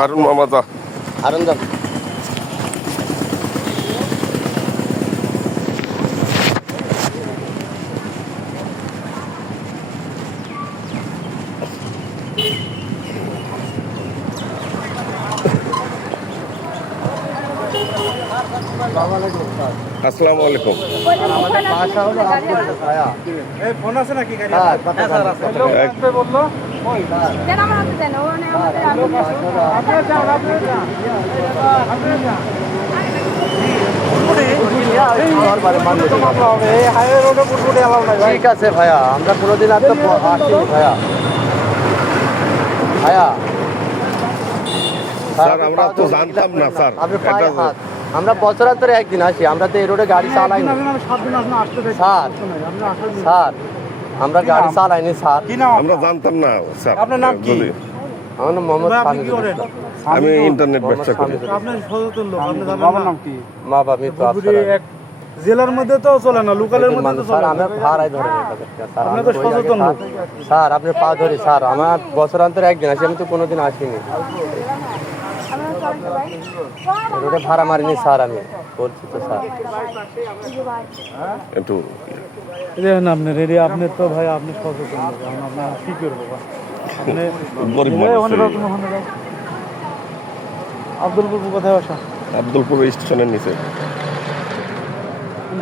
হারুন মামা যা হারুন যান। আসসালামু আলাইকুম। ফোন আছে নাকি গাড়ি? বললো ঠিক আছে ভাইয়া, আমরা কোনোদিন আর তো আসিনি ভাইয়া। ভাইয়া স্যার আমরা তো জানতাম না স্যার। আপনি পায়ে হাত, আমরা বছরান্তরে একদিন আসি, আমরা তো এই রোডে গাড়ি চালাই না স্যার। স্যার আমরা গাড়ি চালাইনি স্যার, আমরা জানতাম না স্যার। আপনার নাম কি? বলি, আমার নাম মোহাম্মদ আপনি কি করেন? আমি ইন্টারনেট ব্যবসা করি। আপনার সচেতন লোক, আপনি জানেন নাম কি? মা বাবা তো ধূপগুড়ি এক জেলার মধ্যে তো চলে না, লোকালের মধ্যে তো স্যার চলে। আমরা ভাড়াই ধরে আপনি তো সচেতন লোক। স্যার, আপনি পা ধরি স্যার, আমার বছরান্তরে একদিন আসি, আমি তো কোনোদিন আসিনি। রোডে ভাড়া মারিনি স্যার, আমি বলছি তো স্যার। একটু দেখেন আপনি রেডি, আপনি তো ভাই আপনি সচেতন লোক, আপনার কি করবো আপনি? গরিব মানুষ। আব্দুলপুর কোথায় আসা? আব্দুলপুর স্টেশনের নিচে।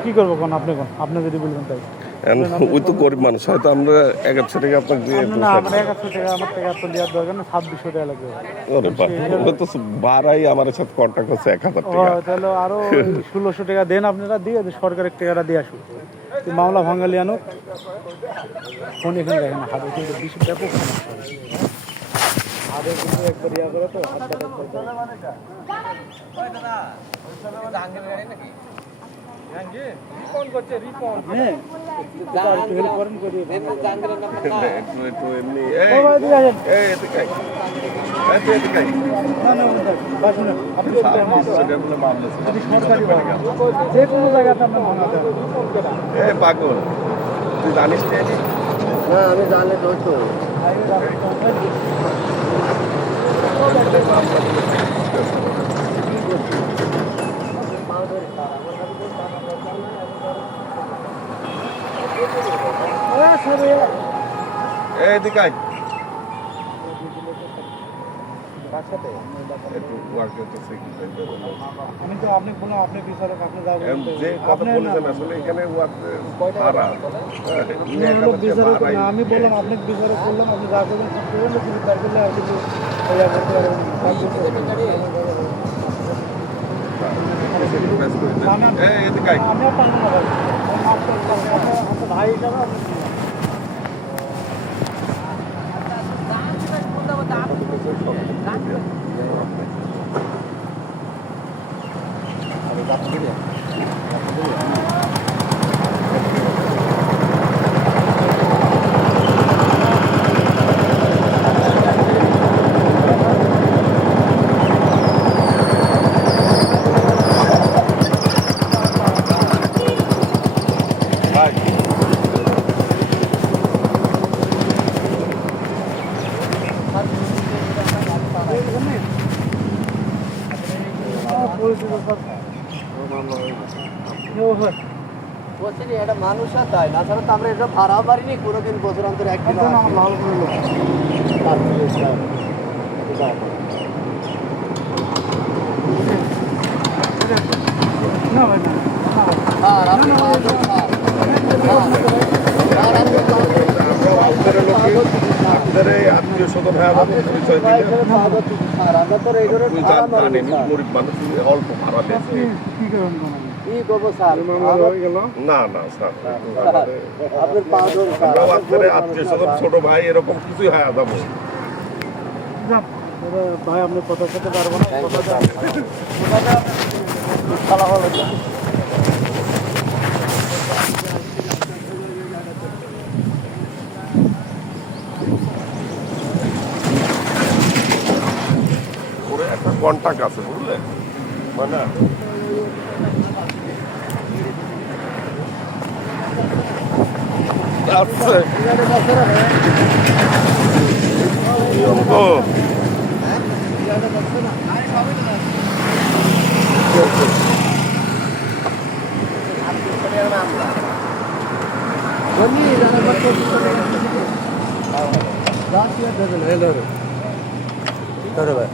কি করবো কোন আপনি, কোন আপনি যদি বলবেন তাই। ওই তো গরিব মানুষ, হয়তো আমরা 1100 টাকা আপনাকে দিয়ে না আমার 1100 টাকা, আমার টাকা তো দেওয়ার দরকার না, 2600 টাকা লাগবে। ওরে বাবা, তো ভাড়াই আমার সাথে কন্ট্যাক্ট হচ্ছে 1000 ও টাকা। তাহলে আরো 1600 টাকা দেন আপনারা, দিয়ে সরকারের টাকাটা দিয়ে আসুন। মামলা ভাঙালি আনুক। ফোন এখানে দেখেন না, হাতে কিন্তু বেশি ব্যাপক সমস্যা। হাতে কিন্তু একবার ইয়া করে তো হাতটা যে কোনো জায়গাতে আপনার ভাঙাতে হবে। পাগল, তুই জানিস না? না আমি জানলে তো তো এদিকে আয়। একটু ওয়ার্ক করতেছে কি আমি তো আপনি কোনো আপনি বিচারক, আপনি যা বলবেন যে কথা বলেছেন আসলে এখানে ওয়ার্ক ভাড়া। আপনি হলো বিচারক না, আমি বললাম আপনি বিচারক করলাম, আপনি যা করবেন সব করবেন, কিন্তু তার করলে আর কিছু ইয়া করতে পারবেন না। এদিকে আয়। আমিও পারবো না ভাই, আপনার ভাই হিসাবে আপনি এটা মানুষ আর তাই না, ছাড়া তো আমরা এটা ভাড়াও পারিনি কোনোদিন, বছরান্তরে একদিন আমার লাল করে লোক। না ভাই না, আপনার এই আত্মীয় স্বজন হয়ে আমাদের পরিচয় দিলেন। তুই জানেন গরিব মানুষ অল্প ভাড়া পেয়েছে। কি করবেন কোন কি করবো স্যার? না না স্যার, আপনার পা ধরে স্যার, আমরাও আপনার আত্মীয় স্বজন ছোট ভাই এরকম কিছুই হয়ে যাবো। ভাই আপনি কথা খেতে পারবো না, ওরে একটা কন্টাক্ট আছে বুঝলেন, মানে আচ্ছা নিয়ম তো ধরে ভাই